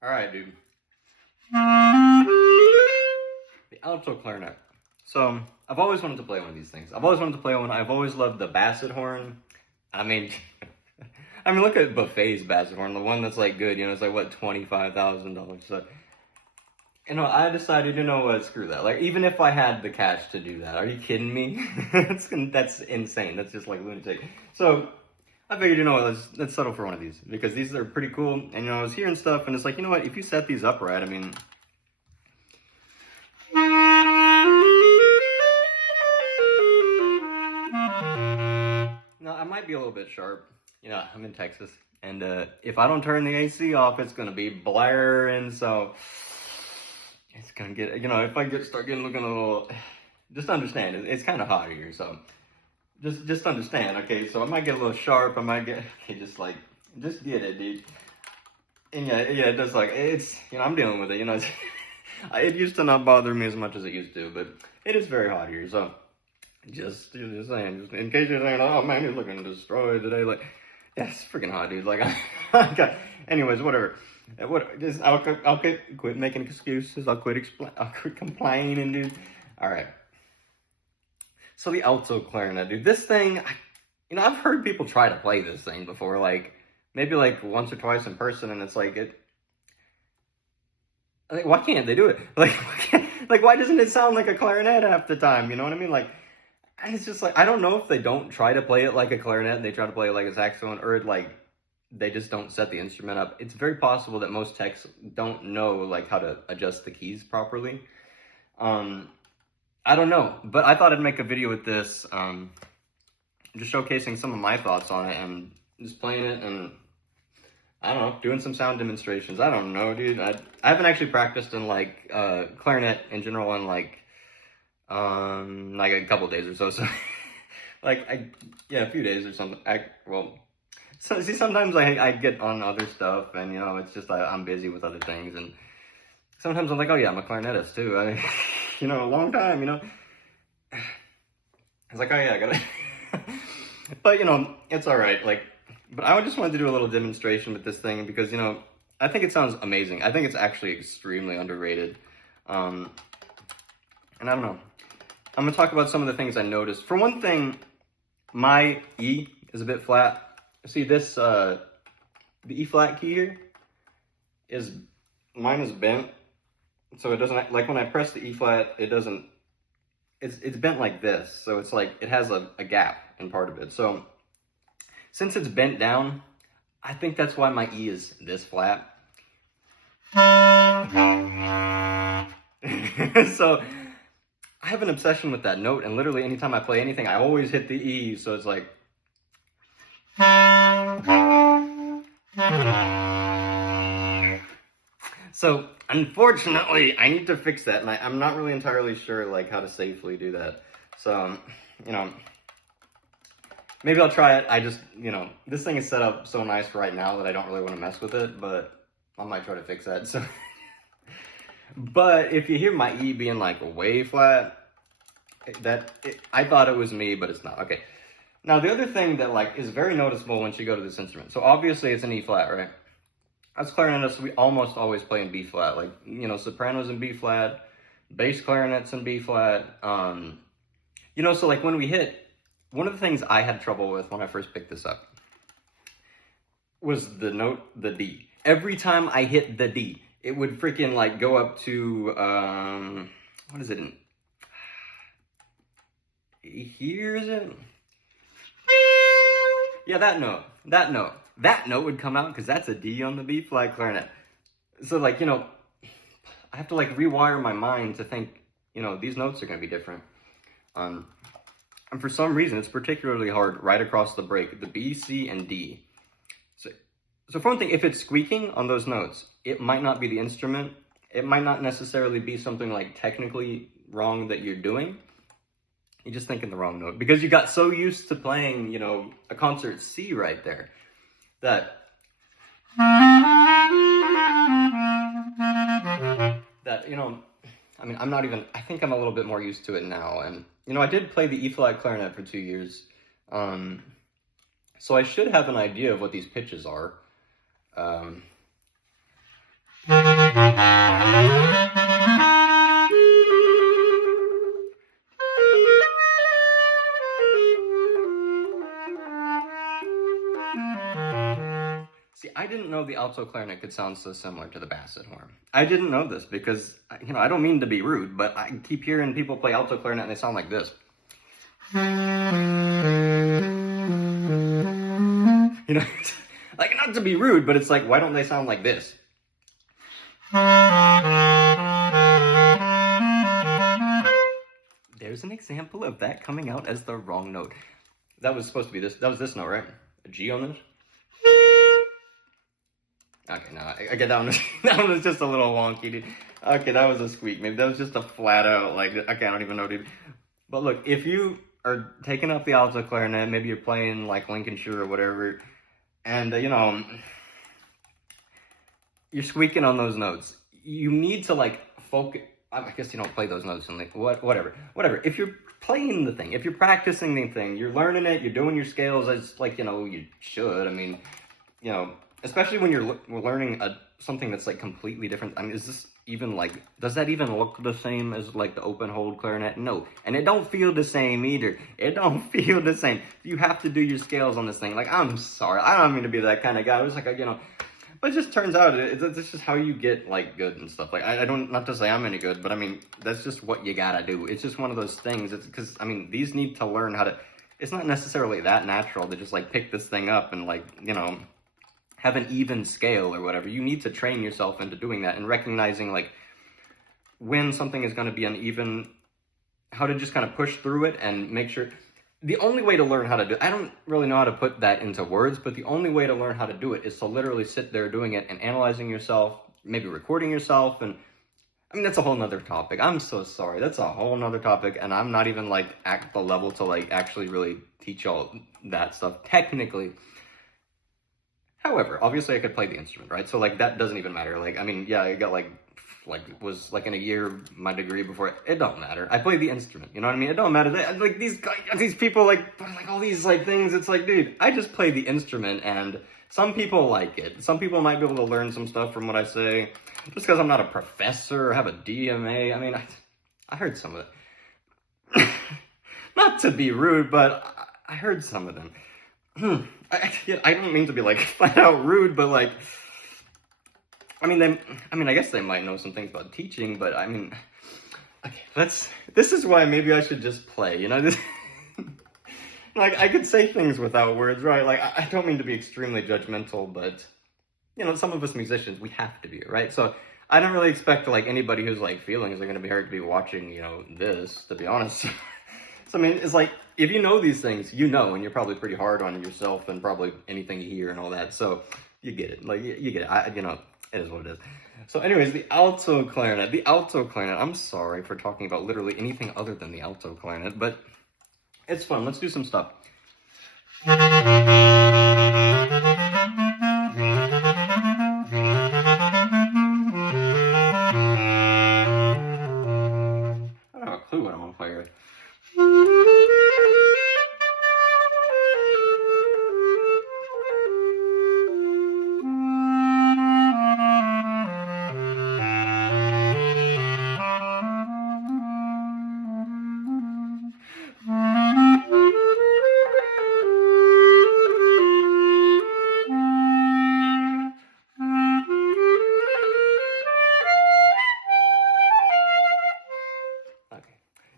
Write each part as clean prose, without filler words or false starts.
All right, dude. The alto clarinet. So I've always wanted to play one of these things. I've always wanted to play one. I've always loved the basset horn. I mean, look at Buffet's basset horn, the one that's like good. You know, it's like what, $25,000. So, I decided, you know what, screw that. Like, even if I had the cash to do that, are you kidding me? That's insane. That's just like lunatic. So I figured, you know what, let's settle for one of these because these are pretty cool. And I was hearing stuff, and it's like, you know what, if you set these up right, I mean. No, I might be a little bit sharp. I'm in Texas, and if I don't turn the AC off, it's gonna be blaring. So it's gonna get, if I start getting looking a little, just understand it's kind of hot here. So just understand, okay? So I might get a little sharp. I might get, okay, just get it, dude. And yeah, just like it's, I'm dealing with it. It used to not bother me as much as it used to, but it is very hot here. So. Just saying, just in case you're saying, oh man, you're looking destroyed today. Like, yeah, it's freaking hot, dude. Like, anyways, whatever. I'll quit making excuses. I'll quit complaining, dude. All right. So the alto clarinet, dude. This thing, I've heard people try to play this thing before, like maybe like once or twice in person, and it's like why can't they do it? Like, why doesn't it sound like a clarinet half the time? You know what I mean? Like. And it's just like, I don't know if they don't try to play it like a clarinet and they try to play it like a saxophone, or like they just don't set the instrument up. It's very possible that most techs don't know like how to adjust the keys properly. I don't know, but I thought I'd make a video with this, just showcasing some of my thoughts on it and just playing it and I don't know, doing some sound demonstrations. I don't know, dude. I haven't actually practiced in like clarinet in general in like a couple days or so, a few days or something. Sometimes I get on other stuff, and it's just I'm busy with other things, and sometimes I'm like, oh yeah, I'm a clarinetist too. A long time, It's like, oh yeah, I gotta. But it's all right. Like, but I just wanted to do a little demonstration with this thing because I think it sounds amazing. I think it's actually extremely underrated. And I don't know. I'm going to talk about some of the things I noticed. For one thing, my E is a bit flat. See this, the E flat key here mine is bent. So it doesn't, like when I press the E flat, it doesn't, it's bent like this. So it's like, it has a gap in part of it. So since it's bent down, I think that's why my E is this flat. So I have an obsession with that note, and literally anytime I play anything, I always hit the E, so it's like. So, unfortunately, I need to fix that, and I'm not really entirely sure, like, how to safely do that. So, maybe I'll try it. I just, this thing is set up so nice for right now that I don't really want to mess with it, but I might try to fix that, so. But if you hear my E being like way flat, I thought it was me, but it's not. Okay. Now the other thing that like is very noticeable once you go to this instrument. So obviously it's an E flat, right? As clarinetists, we almost always play in B flat. Like sopranos in B flat, bass clarinets in B flat. So like when we hit, one of the things I had trouble with when I first picked this up was the note, the D. Every time I hit the D, it would freaking like go up to, what is it in? Here is it? Yeah, that note would come out because that's a D on the B flat clarinet. So like, I have to like rewire my mind to think, these notes are going to be different. And for some reason, it's particularly hard right across the break, the B, C, and D. So for one thing, if it's squeaking on those notes, it might not be the instrument. It might not necessarily be something like technically wrong that you're doing. You're just thinking the wrong note because you got so used to playing, a concert C right there that I think I'm a little bit more used to it now. And, I did play the E flat clarinet for 2 years. So I should have an idea of what these pitches are. So alto clarinet could sound so similar to the basset horn. I didn't know this because, you know, I don't mean to be rude, but I keep hearing people play alto clarinet and they sound like this. You know, like, not to be rude, but it's like, why don't they sound like this? There's an example of that coming out as the wrong note. That was supposed to be this. That was this note, right? A G on this? Okay, no, again, that one was just a little wonky, dude. Okay, that was a squeak. Maybe that was just a flat out, like, okay, I don't even know, dude. But look, if you are taking up the alto clarinet, maybe you're playing, like, Lincolnshire or whatever, and, you know, you're squeaking on those notes. You need to, like, focus. I guess you don't play those notes and, like, whatever. If you're playing the thing, if you're practicing the thing, you're learning it, you're doing your scales as, like, you know, you should. I mean, you know, especially when you're learning something that's, like, completely different. I mean, is this even, like, does that even look the same as, like, the open hold clarinet? No. And it don't feel the same either. It don't feel the same. You have to do your scales on this thing. Like, I'm sorry. I don't mean to be that kind of guy. I was like, you know, but it just turns out it's just how you get, like, good and stuff. Like, I don't, not to say I'm any good, but I mean, that's just what you gotta do. It's just one of those things. It's because, I mean, these need to learn how to, it's not necessarily that natural to just, like, pick this thing up and, like, you know, have an even scale or whatever. You need to train yourself into doing that and recognizing, like, when something is going to be uneven, how to just kind of push through it and make sure. The only way to learn how to do it, I don't really know how to put that into words, but the only way to learn how to do it is to literally sit there doing it and analyzing yourself, maybe recording yourself. And I mean, that's a whole nother topic. I'm so sorry. That's a whole nother topic. And I'm not even, like, at the level to, like, actually really teach y'all that stuff technically. However, obviously I could play the instrument, right? So, like, that doesn't even matter. Like, I mean, yeah, I got, was, like, in a year, my degree before. It don't matter. I play the instrument, you know what I mean? It don't matter. Like, these people, like all these, like, things, it's like, dude, I just play the instrument, and some people like it. Some people might be able to learn some stuff from what I say, just because I'm not a professor or have a DMA. I mean, I heard some of it. Not to be rude, but I heard some of them. I don't mean to be, like, flat out rude, but, like, I mean, I guess they might know some things about teaching, but I mean, okay, this is why maybe I should just play, you know, this, like, I could say things without words, right? Like, I don't mean to be extremely judgmental, but, you know, some of us musicians, we have to be, right? So, I don't really expect, like, anybody who's, like, feelings are going to be hurt to be watching, you know, this, to be honest. So, I mean, it's like, if you know these things, you know, and you're probably pretty hard on yourself and probably anything you hear and all that, so, you get it, like, you get it, you know, it is what it is. So anyways, the alto clarinet, I'm sorry for talking about literally anything other than the alto clarinet, but it's fun. Let's do some stuff. I don't have a clue what I'm gonna play here.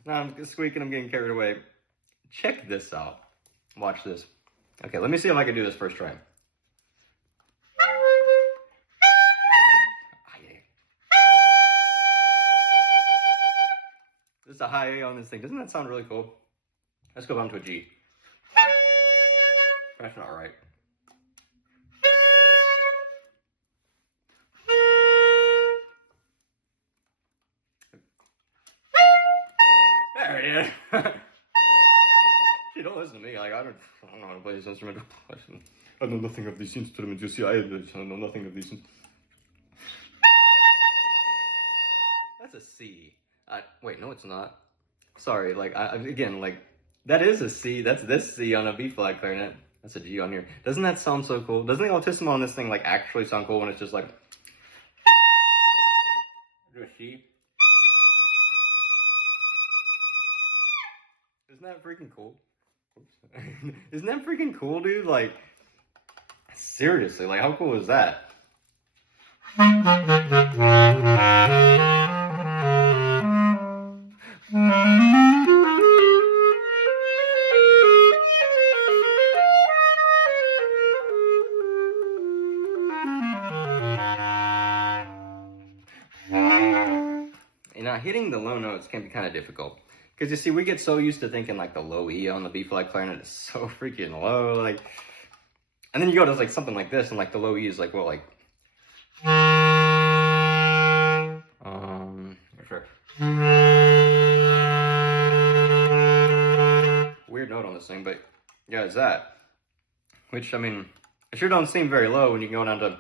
Now I'm squeaking, I'm getting carried away. Check this out. Watch this. Okay, let me see if I can do this first try. There's a high A on this thing. Doesn't that sound really cool? Let's go down to a G. That's not right. There it is. You don't listen to me. Like, I don't know how to play this instrument. I know nothing of these instruments. You see, I know nothing of these. That's a C. Wait, no, it's not. Sorry, like, again, like, that is a C. That's this C on a B flat clarinet. That's a G on here. Doesn't that sound so cool? Doesn't the altissimo on this thing, like, actually sound cool when it's just like, do a C? Isn't that freaking cool? Isn't that freaking cool, dude? Like, seriously, like, how cool is that? You know, hitting the low notes can be kind of difficult. Because you see, we get so used to thinking like the low E on the B flat clarinet is so freaking low, like, and then you go to like something like this, and like the low E is like, well, like, sure. Weird note on this thing, but yeah, it's that. Which, I mean, it sure don't seem very low when you can go down to.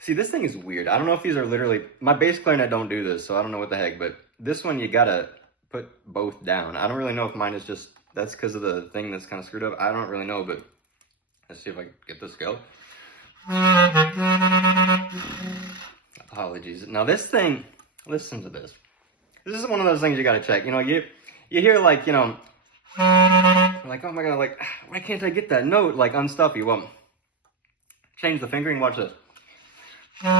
See, this thing is weird. I don't know if these are literally, my bass clarinet don't do this, so I don't know what the heck, but this one you gotta put both down. I don't really know if mine is just, that's because of the thing that's kind of screwed up. I don't really know, but let's see if I can get this go. Apologies. Now this thing, listen to this. This is one of those things you gotta check. You know, you hear like, you know, like, oh my god, like, why can't I get that note, like, unstuffy? Well, change the fingering, watch this. Hold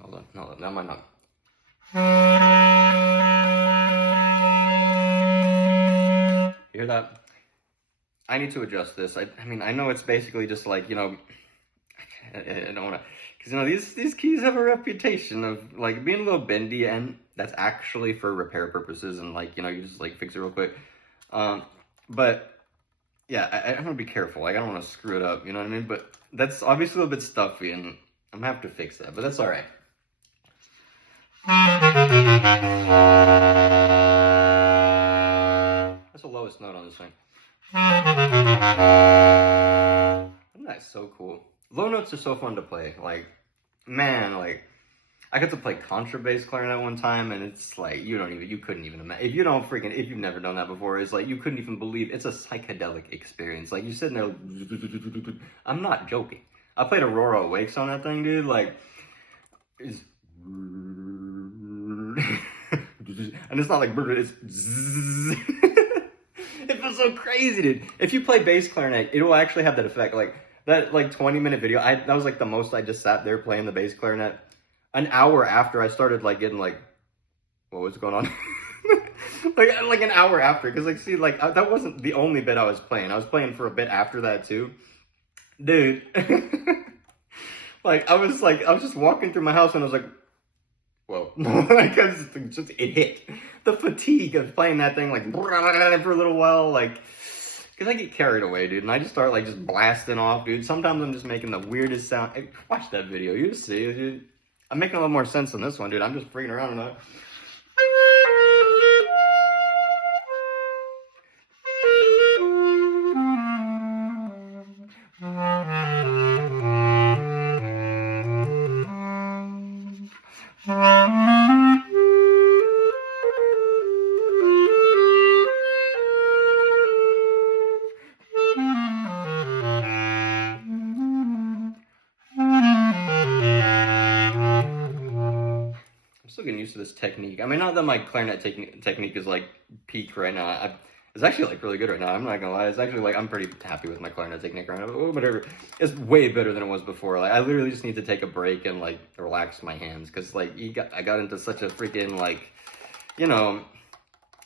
on, that might not. Hear that? I need to adjust this. I mean, I know it's basically just like, you know, I don't want to, because, you know, these keys have a reputation of, like, being a little bendy, and that's actually for repair purposes, and, like, you know, you just, like, fix it real quick. But, yeah, I'm going to be careful. Like, I don't want to screw it up, you know what I mean? But that's obviously a little bit stuffy, and I'm going to have to fix that, but that's all right. That's the lowest note on this thing. Isn't that so cool? Low notes are so fun to play. Like, man, like, I got to play contrabass clarinet one time, and it's like, you couldn't even imagine. If you've never done that before, it's like, you couldn't even believe, it's a psychedelic experience. Like, you're sitting there, I'm not joking. I played Aurora Awakes on that thing, dude, like, it's, and it's not like, it's, it feels so crazy, dude. If you play bass clarinet, it will actually have that effect. Like, that, like, 20-minute video, that was, like, the most I just sat there playing the bass clarinet. An hour after I started, like, getting, like, what was going on? like an hour after, because, like, see, like, that wasn't the only bit I was playing. I was playing for a bit after that, too. Dude. Like, I was just walking through my house, and I was like, whoa. Like, it hit. The fatigue of playing that thing, like, for a little while, like, because I get carried away, dude, and I just start, like, just blasting off, dude. Sometimes I'm just making the weirdest sound. Hey, watch that video, you see it, dude. I'm making a little more sense than this one, dude. I'm just freaking around now. Still getting used to this technique. I mean, not that my clarinet technique is like peak right now. It's actually like really good right now. I'm not gonna lie. It's actually like I'm pretty happy with my clarinet technique right now. But whatever, it's way better than it was before. Like I literally just need to take a break and like relax my hands, because like I got into such a freaking like, you know,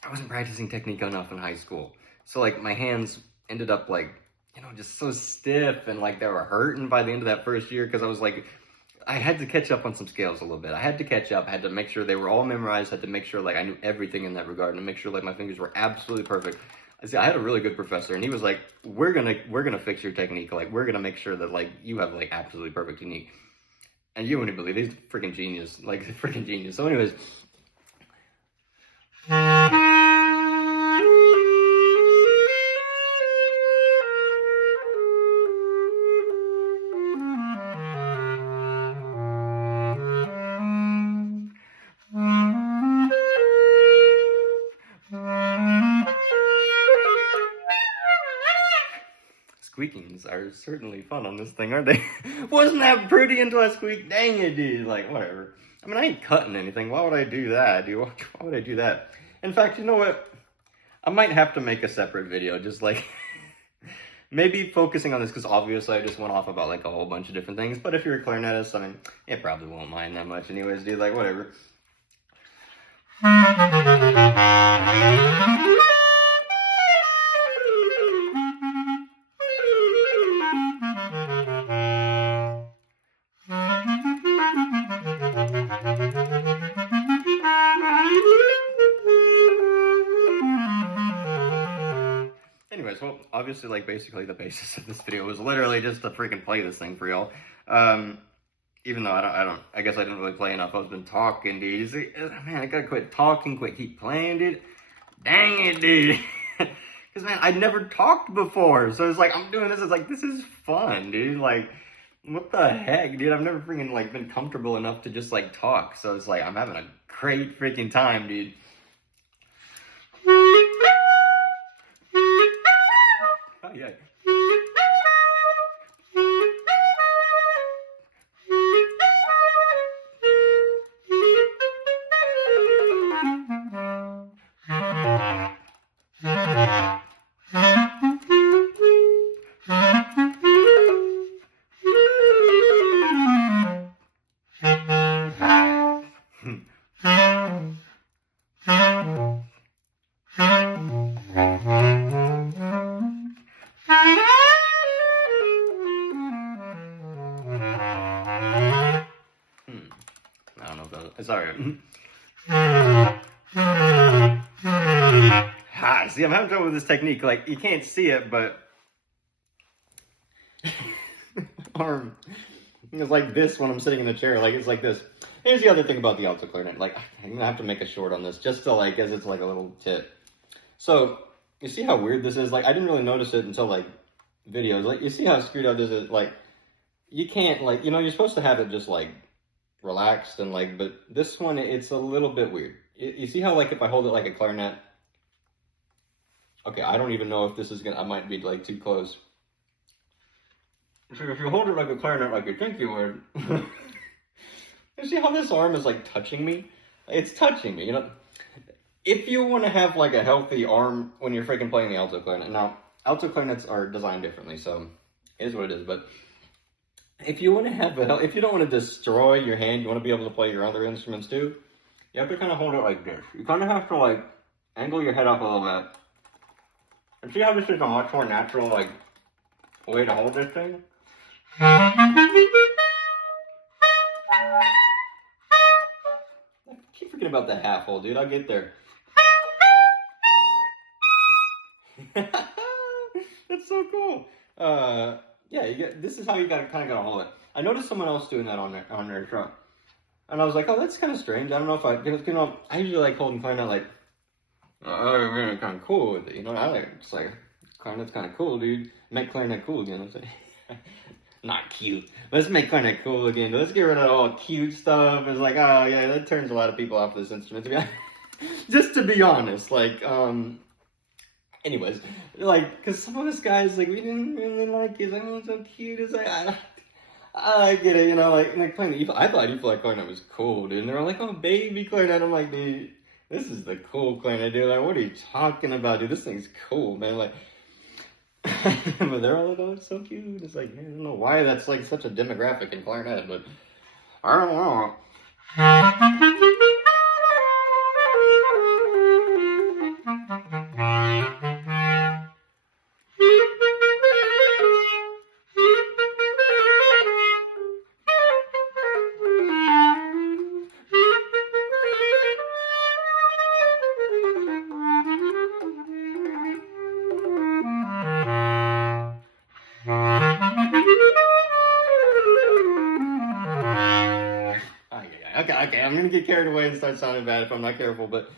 I wasn't practicing technique enough in high school. So like my hands ended up like, you know, just so stiff, and like they were hurting by the end of that first year, because I was like, I had to catch up on some scales a little bit. I had to catch up. I had to make sure they were all memorized. I had to make sure like I knew everything in that regard, and make sure like my fingers were absolutely perfect. I had a really good professor, and he was like, we're gonna fix your technique. Like, we're gonna make sure that like you have like absolutely perfect technique. And you wouldn't believe it. He's a freaking genius. Like, freaking genius. So anyways, squeakings are certainly fun on this thing, aren't they? Wasn't that pretty until I squeaked? Dang it, dude. Like, whatever. I mean, I ain't cutting anything. Why would I do that, dude? Why would I do that? In fact, you know what? I might have to make a separate video, just like, maybe focusing on this, because obviously I just went off about like a whole bunch of different things, but if you're a clarinetist, I mean, it probably won't mind that much anyways, dude, like, whatever. Anyways, well, obviously, like, basically the basis of this video was literally just to freaking play this thing for y'all. Even though I guess I didn't really play enough. I've been talking, dude. Man, I gotta quit talking, keep playing, dude. Dang it, dude. Because, man, I'd never talked before. So it's like, I'm doing this, it's like, this is fun, dude. Like, what the heck, dude? I've never freaking, like, been comfortable enough to just, like, talk. So it's like, I'm having a great freaking time, dude. Oh, yeah. I don't know if that was, sorry. See, I'm having trouble with this technique. Like, you can't see it, but arm is like this when I'm sitting in the chair. Like, it's like this. Here's the other thing about the alto clarinet. Like, I'm gonna have to make a short on this just to, like, as it's like a little tip. So, you see how weird this is? Like, I didn't really notice it until, like, videos. Like, you see how screwed up this is? Like, you can't, like, you know, you're supposed to have it just, like, relaxed and, like, but this one, it's a little bit weird. You see how, like, if I hold it like a clarinet, okay, I don't even know if this is gonna, I might be, like, too close. So if you hold it like a clarinet like you think you would, you see how this arm is, like, touching me? It's touching me, you know? If you want to have, like, a healthy arm when you're freaking playing the alto clarinet, now, alto clarinets are designed differently, so it is what it is, but if you want to have if you don't want to destroy your hand, you want to be able to play your other instruments too, you have to kind of hold it like this. You kind of have to, like, angle your head up a little bit. And see how this is a much more natural, like, way to hold this thing? I keep forgetting about the half hold, dude. I'll get there. That's so cool. Yeah, this is how you kind of gotta hold it. I noticed someone else doing that on their truck, and I was like, oh, that's kind of strange. I don't know if because, you know, I usually like holding clarinet like, oh, really kind of cool with it, you know. I like, it's like, clarinet's kind of cool, dude. Make clarinet cool again. I'm saying, not cute. Let's make clarinet cool again. Let's get rid of all cute stuff. It's like, oh yeah, that turns a lot of people off this instrument. To be honest. Just to be honest, like, anyways, like, because some of us guys, like, we didn't really like it. Like, oh, it's so cute. It's like, I get it, you know, like playing the I thought E-flat clarinet was cool, dude. And they were like, oh, baby clarinet. I'm like, dude, this is the cool clarinet, dude. Like, what are you talking about, dude? This thing's cool, man. Like, but they're all like, oh, it's so cute. It's like, man, I don't know why that's, like, such a demographic in clarinet, but I don't know. Okay, I'm gonna get carried away and start sounding bad if I'm not careful, but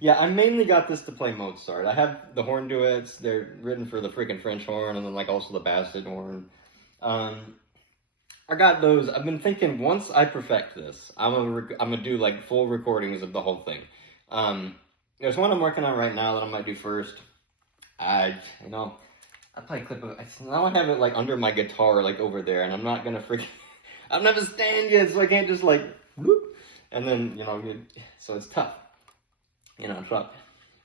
yeah, I mainly got this to play Mozart. I have the horn duets, they're written for the freaking French horn, and then, like, also the basset horn. I got those. I've been thinking, once I perfect this, I'm gonna do, like, full recordings of the whole thing. There's one I'm working on right now that I might do first. I play a clip of it. Now I have it, like, under my guitar, like, over there, and I'm not gonna freaking, I don't have a stand yet, so I can't just, like, whoop, and then, you know, so it's tough. You know, it's tough.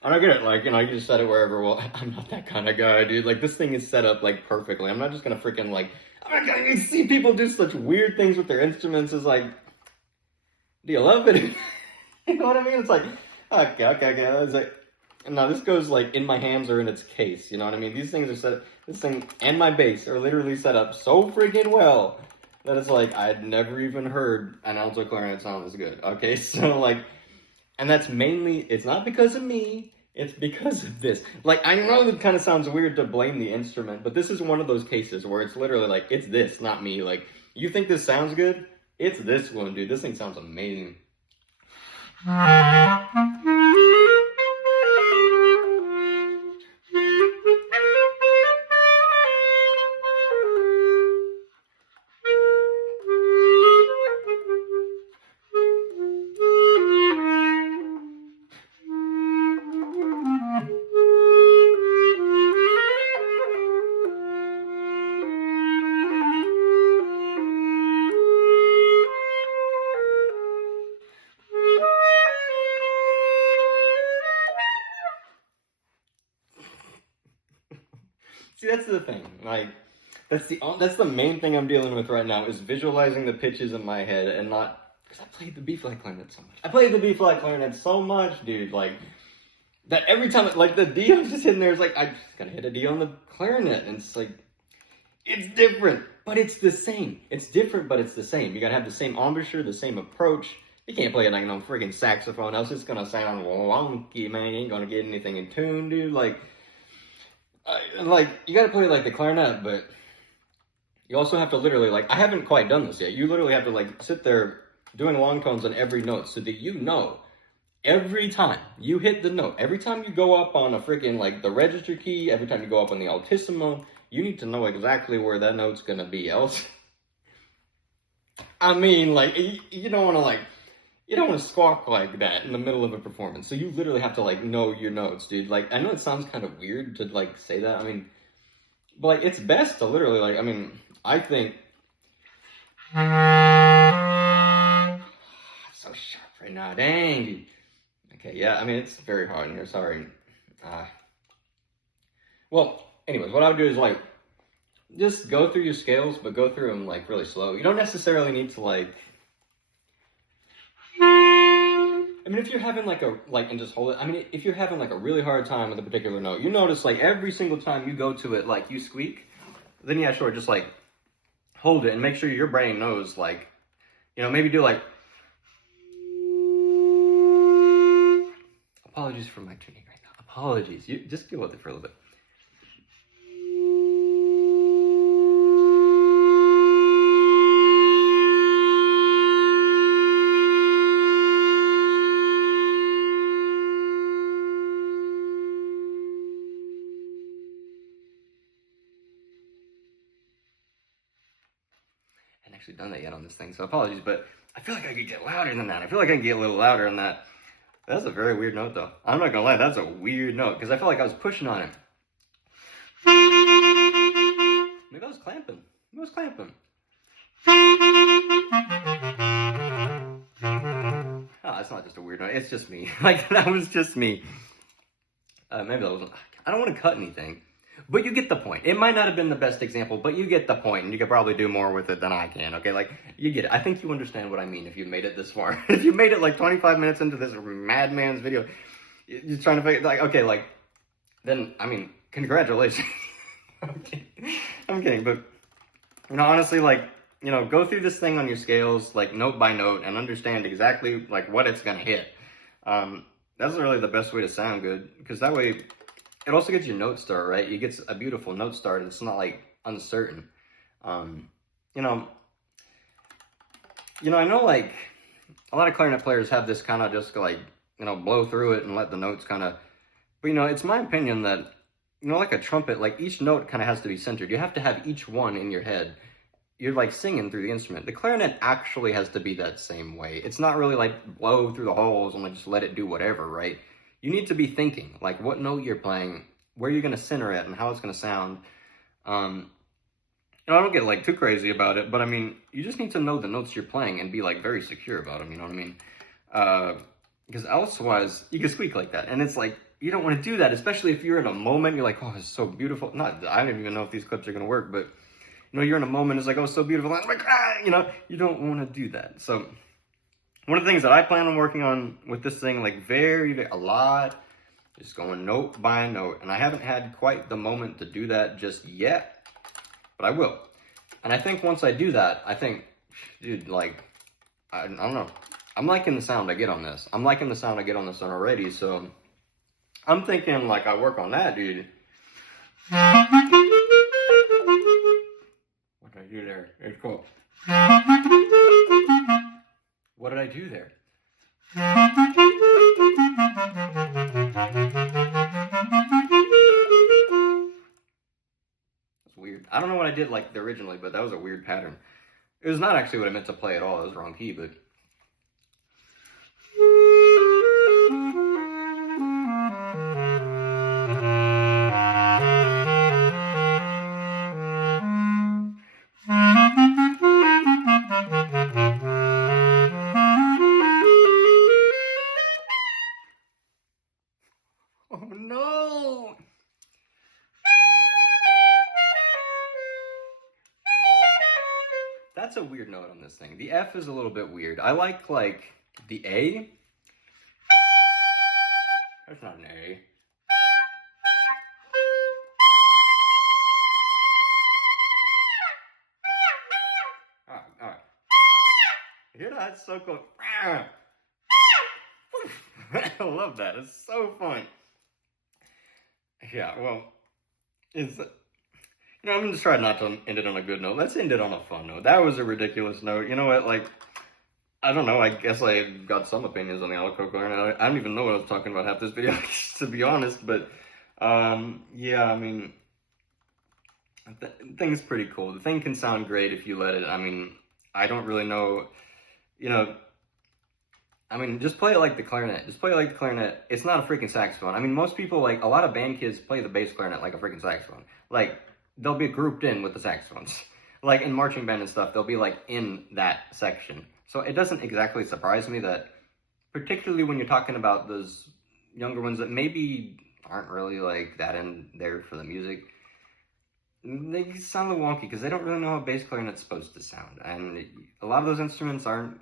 And I get it, like, you know, you just set it wherever. Well, I'm not that kind of guy, dude. Like, this thing is set up, like, perfectly. I'm not just gonna freaking, like, I'm not gonna see people do such weird things with their instruments. It's like, do you love it? You know what I mean? It's like, okay. It's like, no, this goes, like, in my hands or in its case. You know what I mean? These things are set, this thing and my bass are literally set up so freaking well that it's like, I'd never even heard an alto clarinet sound this good. Okay, so, like, and that's mainly, it's not because of me, it's because of this. Like, I know it kind of sounds weird to blame the instrument, but this is one of those cases where it's literally like, it's this, not me. Like, you think this sounds good? It's this one, dude. This thing sounds amazing. See, that's the thing. Like, that's the main thing I'm dealing with right now is visualizing the pitches in my head and not because I played the B flat clarinet so much. I played the B flat clarinet so much, dude. Like that every time, like the D I'm just hitting there is like I'm just gonna hit a D on the clarinet, and it's like it's different, but it's the same. It's different, but it's the same. You gotta have the same embouchure, the same approach. You can't play it like no friggin' saxophone, else it's gonna sound wonky, man. You ain't gonna get anything in tune, dude. Like, you gotta play like the clarinet, but you also have to literally, like, I haven't quite done this yet. You literally have to, like, sit there doing long tones on every note so that you know every time you hit the note, every time you go up on a freaking, like, the register key, every time you go up on the altissimo, you need to know exactly where that note's gonna be. Else, I mean, like, you don't wanna, like, you don't want to squawk like that in the middle of a performance. So you literally have to, like, know your notes, dude. Like, I know it sounds kind of weird to, like, say that. I mean, but, like, it's best to literally, like, I mean, I think... so sharp right now. Dang, dude. Okay, yeah, I mean, it's very hard in here. Sorry. Well, anyways, what I would do is, like, just go through your scales, but go through them, like, really slow. You don't necessarily need to, like... I mean, if you're having and just hold it. I mean, if you're having like a really hard time with a particular note, you notice like every single time you go to it, like you squeak, then yeah, sure, just like hold it and make sure your brain knows, like, you know, maybe do like, apologies for my tuning right now. Apologies. You just deal with it for a little bit. Actually done that yet on this thing, so apologies, but I feel like I could get louder than that. I feel like I can get a little louder than that. That's a very weird note, though. I'm not gonna lie, that's a weird note, because I felt like I was pushing on it. Maybe I was clamping. Oh, that's not just a weird note. It's just me. Like, that was just me. Maybe that wasn't... I don't want to cut anything. But you get the point. It might not have been the best example, but you get the point, and you could probably do more with it than I can, okay? Like, you get it. I think you understand what I mean if you made it this far. If you made it, like, 25 minutes into this madman's video, you're trying to figure, like, okay, like, then, I mean, congratulations. I'm kidding, but, you know, honestly, like, you know, go through this thing on your scales, like, note by note, and understand exactly, like, what it's gonna hit. That's really the best way to sound good, because that way... It also gets your note start, right? You get a beautiful note start. It's not like uncertain. You know, I know like a lot of clarinet players have this kind of just like, you know, blow through it and let the notes kind of, but you know, it's my opinion that, you know, like a trumpet, like each note kind of has to be centered. You have to have each one in your head. You're like singing through the instrument. The clarinet actually has to be that same way. It's not really like blow through the holes and like just let it do whatever, right? You need to be thinking, like, what note you're playing, where you're going to center it, and how it's going to sound. You know, I don't get, like, too crazy about it, but, I mean, you just need to know the notes you're playing and be, like, very secure about them, you know what I mean? Because elsewise, you can squeak like that, and it's, like, you don't want to do that, especially if you're in a moment. You're like, oh, it's so beautiful. Not, I don't even know if these clips are going to work, but you're in a moment. It's like, oh, it's so beautiful. I'm like, you don't want to do that. So one of the things that I plan on working on with this thing, like a lot, is going note by note. And I haven't had quite the moment to do that just yet, but I will. And I think once I do that, I think, dude, like, I don't know. I'm liking the sound I get on this. I'm liking the sound I get on this one already, so I'm thinking, like, I work on that, dude. What did I do there? It's cool. What did I do there? That's weird. I don't know what I did, like, originally, but that was a weird pattern. It was not actually what I meant to play at all. It was the wrong key, but... Oh no! That's a weird note on this thing. The F is a little bit weird. I like the A. That's not an A. Alright. You hear that? It's so cool. I love that. It's so fun. Yeah, well, I'm gonna just try not to end it on a good note. Let's end it on a fun note. That was a ridiculous note. You know what? Like, I don't know. I guess I got some opinions on the Alto clarinet. I don't even know what I was talking about half this video, to be honest. But, yeah, I mean, the thing's pretty cool. The thing can sound great if you let it. I mean, I don't really know, just play it like the clarinet. Just play it like the clarinet. It's not a freaking saxophone. I mean, most people, like, a lot of band kids play the bass clarinet like a freaking saxophone. Like, they'll be grouped in with the saxophones. Like, in marching band and stuff, they'll be, like, in that section. So it doesn't exactly surprise me that, particularly when you're talking about those younger ones that maybe aren't really, like, that in there for the music, they sound a little wonky because they don't really know how a bass clarinet's supposed to sound. And a lot of those instruments aren't,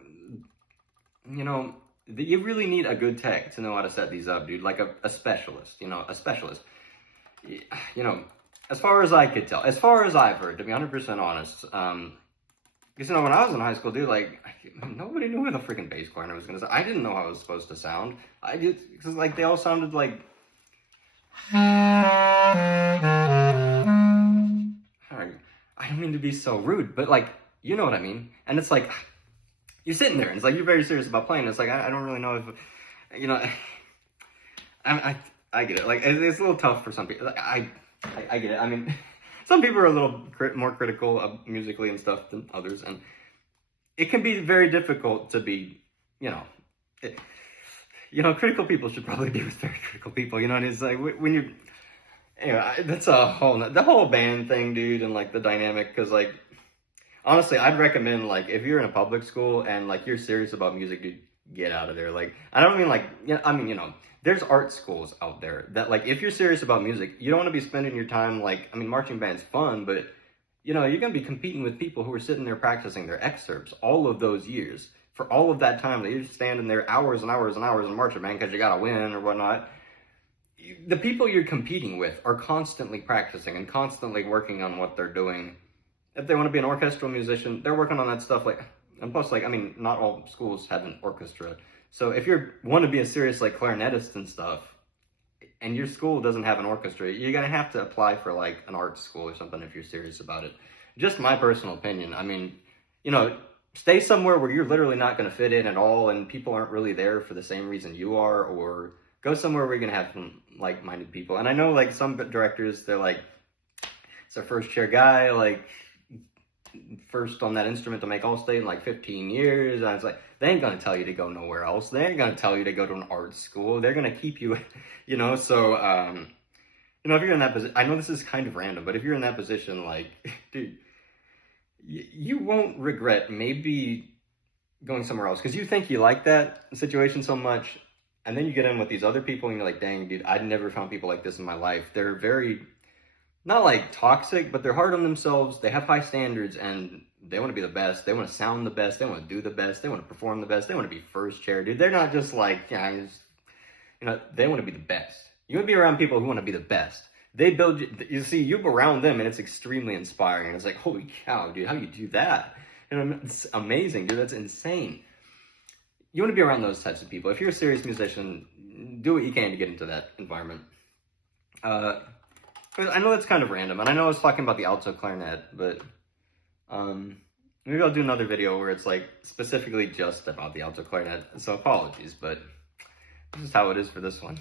you really need a good tech to know how to set these up, dude. Like a specialist, a specialist. As far as I could tell, as far as I've heard, to be 100% honest, because, when I was in high school, dude, like, nobody knew where the freaking bass clarinet was going to sound. I didn't know how it was supposed to sound. Because, like, they all sounded like... I don't mean to be so rude, but, like, you know what I mean. And it's like, you're sitting there, and it's like, you're very serious about playing. It's like, I don't really know if, I get it. Like, it's a little tough for some people. Like, I get it. I mean... Some people are a little more critical of musically and stuff than others, and it can be very difficult to be, critical people should probably be with very critical people, and it's like, when you, that's the whole band thing, dude, and, like, the dynamic, because, like, honestly, I'd recommend, like, if you're in a public school and, like, you're serious about music, dude, get out of there. Like, I don't mean, like, there's art schools out there that, like, if you're serious about music, you don't want to be spending your time, like, marching band's fun, but, you're going to be competing with people who are sitting there practicing their excerpts all of those years. For all of that time that you're standing there hours and hours and hours in marching band because you got to win or whatnot, the people you're competing with are constantly practicing and constantly working on what they're doing. If they want to be an orchestral musician, they're working on that stuff, like, and plus, like, not all schools have an orchestra. So if you want to be a serious, like, clarinetist and stuff, and your school doesn't have an orchestra, you're going to have to apply for, like, an art school or something if you're serious about it. Just my personal opinion. Stay somewhere where you're literally not going to fit in at all and people aren't really there for the same reason you are, or go somewhere where you're going to have some like-minded people. And I know, like, some directors, they're like, it's a first-chair guy, like, first on that instrument to make All-State in, like, 15 years, and it's like, they ain't gonna tell you to go nowhere else. They ain't gonna tell you to go to an art school. They're gonna keep you, so, if you're in that position, I know this is kind of random, but if you're in that position, like, dude, you won't regret maybe going somewhere else, because you think you like that situation so much, And then you get in with these other people and you're like, dang, dude, I'd never found people like this in my life. They're very, not like toxic, but they're hard on themselves. They have high standards and they want to be the best. They want to sound the best. They want to do the best. They want to perform the best. They want to be first chair, dude. They're not just like, yeah, they want to be the best. You want to be around people who want to be the best. They build you see, you're around them and it's extremely inspiring. It's like, holy cow, dude, how do you do that? It's amazing, dude. That's insane. You want to be around those types of people. If you're a serious musician, do what you can to get into that environment. I know that's kind of random, and I know I was talking about the alto clarinet, but maybe I'll do another video where it's like specifically just about the alto clarinet. So apologies, but this is how it is for this one.